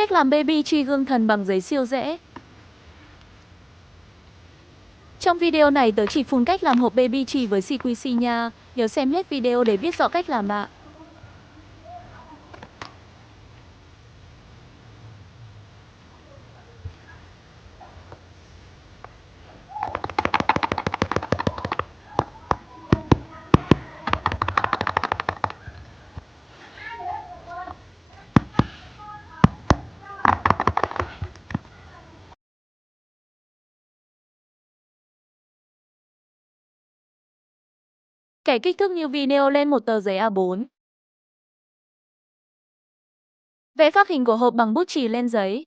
Cách làm baby tree gương thần bằng giấy siêu dễ. Trong video này tớ chỉ phun cách làm hộp baby tree với CQC nha. Nhớ xem hết video để biết rõ cách làm ạ. Kẻ kích thước như video lên một tờ giấy A4. Vẽ phác hình của hộp bằng bút chì lên giấy.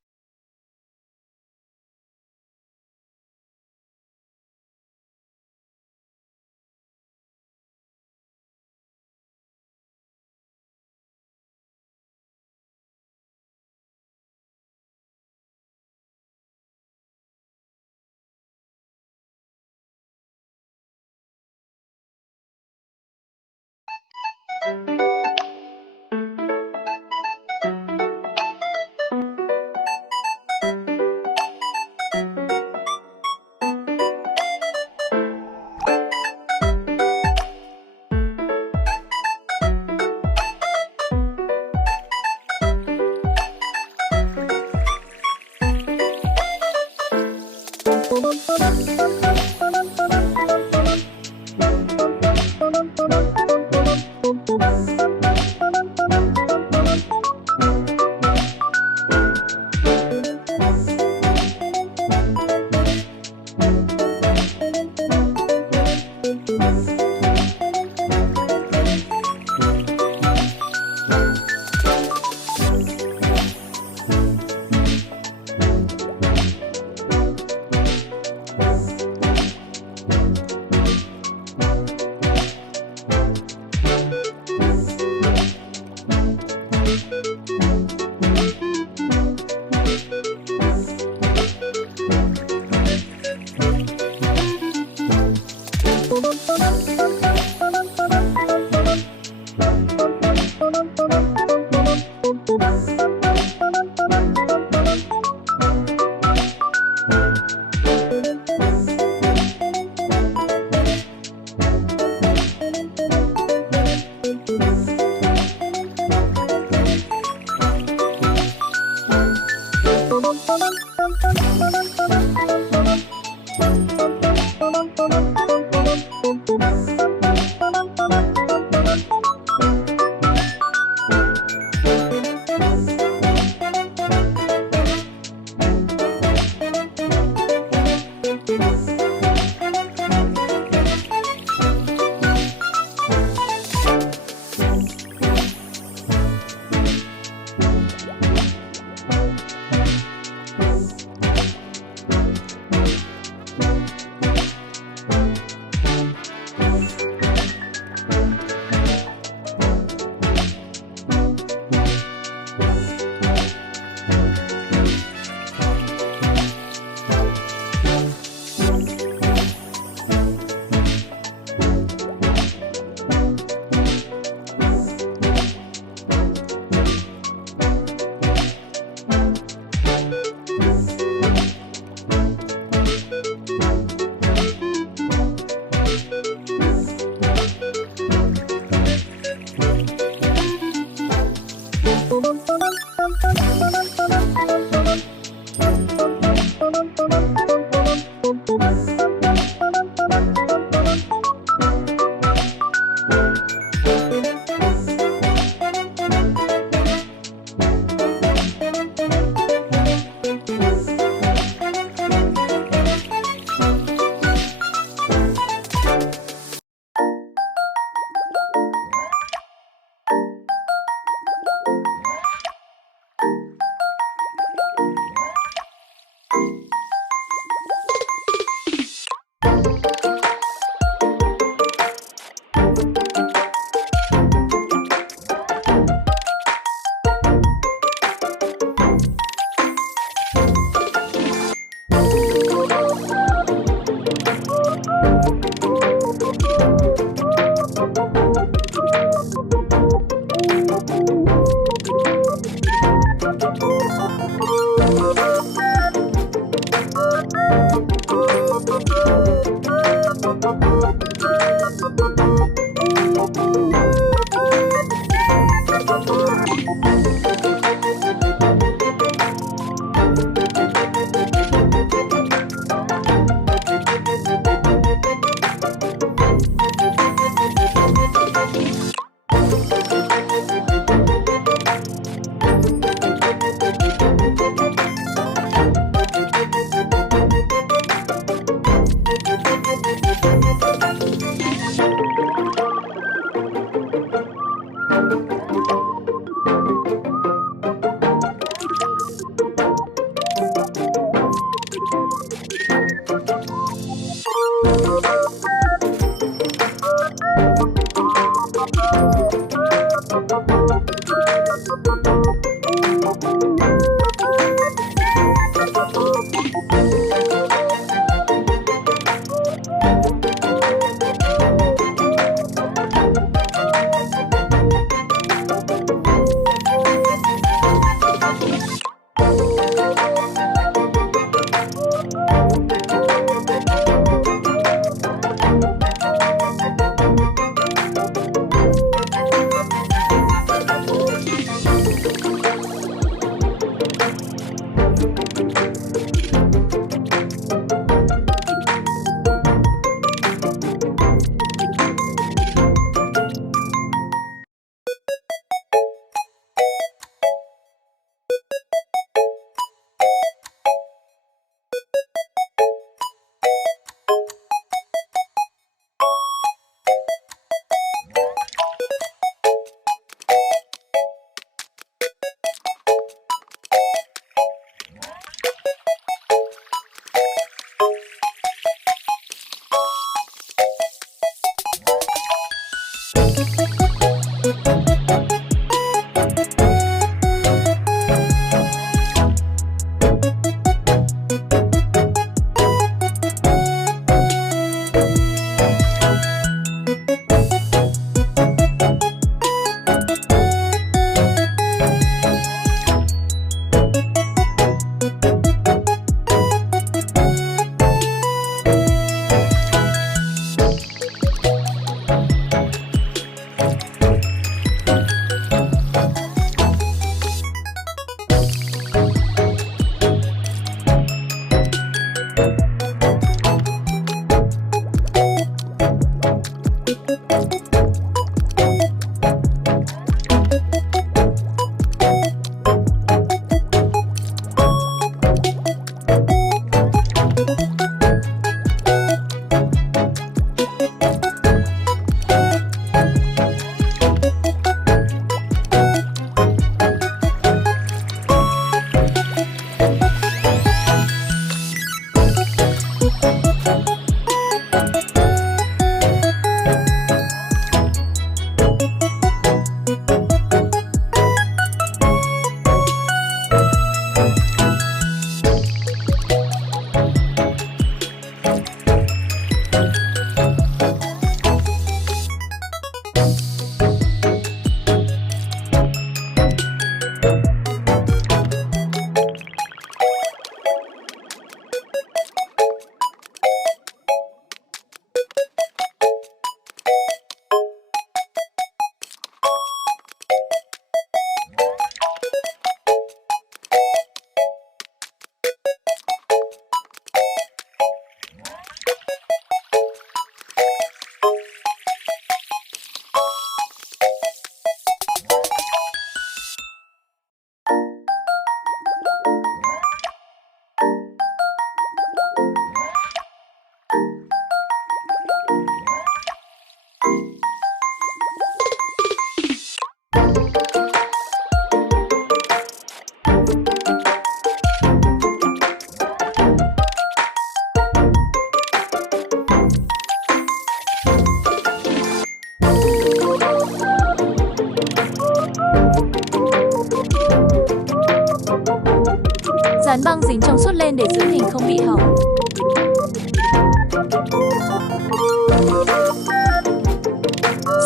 Dán băng dính trong suốt lên để giữ hình không bị hỏng.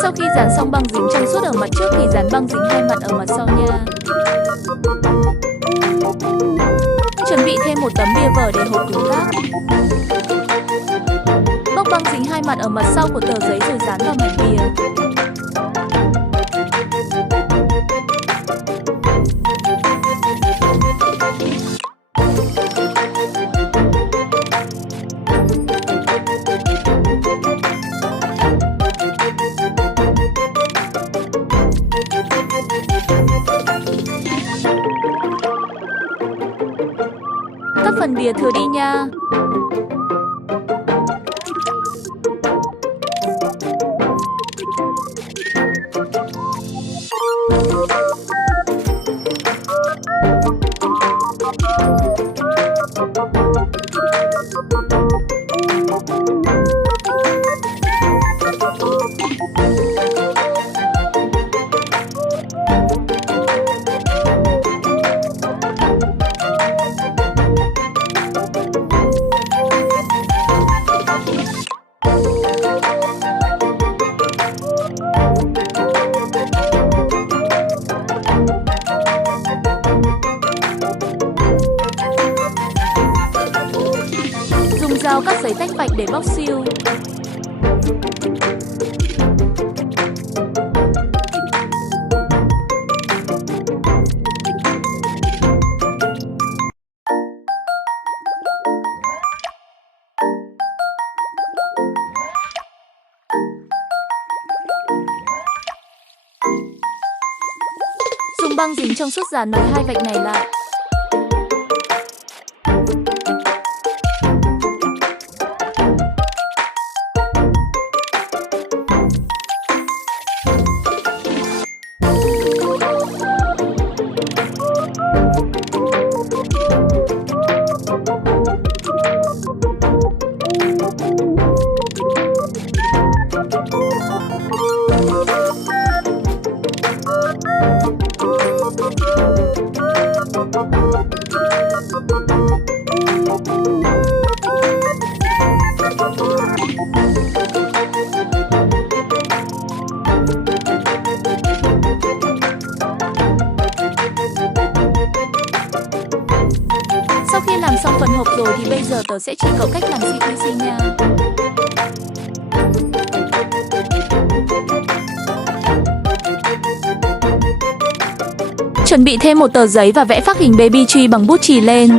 Sau khi dán xong băng dính trong suốt ở mặt trước thì dán băng dính hai mặt ở mặt sau nha. Chuẩn bị thêm một tấm bìa vở để hộp cứng cáp. Bóc băng dính hai mặt ở mặt sau của tờ giấy rồi dán vào mảnh bìa. Cắt phần bìa thừa đi nha. Dùng dao cắt giấy tách bạch để bóc siêu. Dùng băng dính trong suốt dán nối hai vạch này lại. Sau khi làm xong phần hộp rồi thì bây giờ tớ sẽ chỉ cậu cách làm CQC nha. Chuẩn bị thêm một tờ giấy và vẽ phác hình baby tree bằng bút chì lên.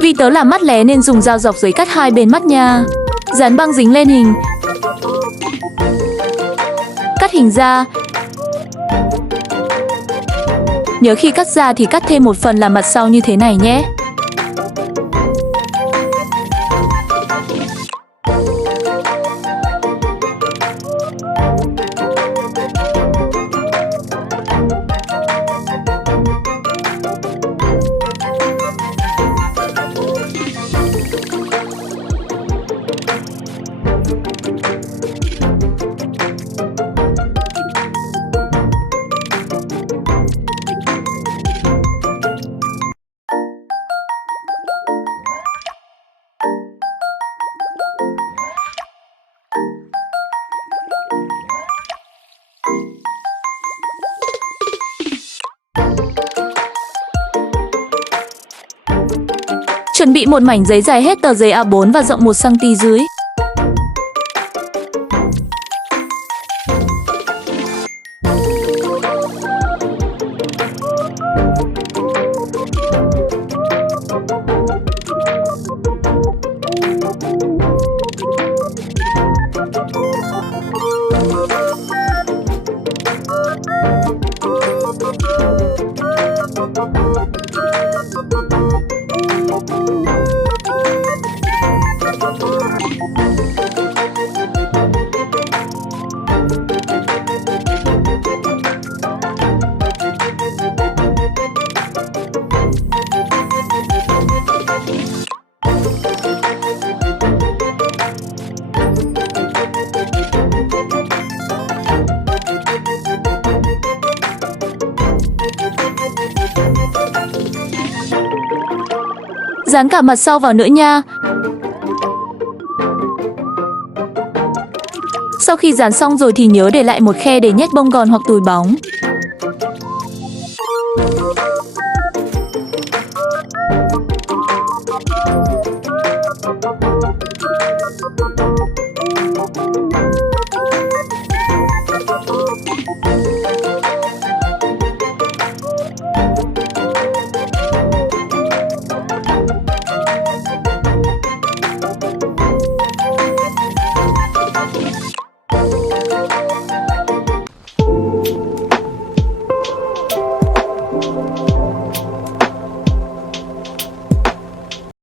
Vì tớ làm mắt lé nên dùng dao dọc dưới cắt hai bên mắt nha. Dán băng dính lên hình. Cắt hình ra. Nhớ khi cắt ra thì cắt thêm một phần làm mặt sau như thế này nhé. Chuẩn bị một mảnh giấy dài hết tờ giấy A4 và rộng 1 cm dưới. Dán cả mặt sau vào nữa nha. Sau khi dán xong rồi thì nhớ để lại một khe để nhét bông gòn hoặc túi bóng.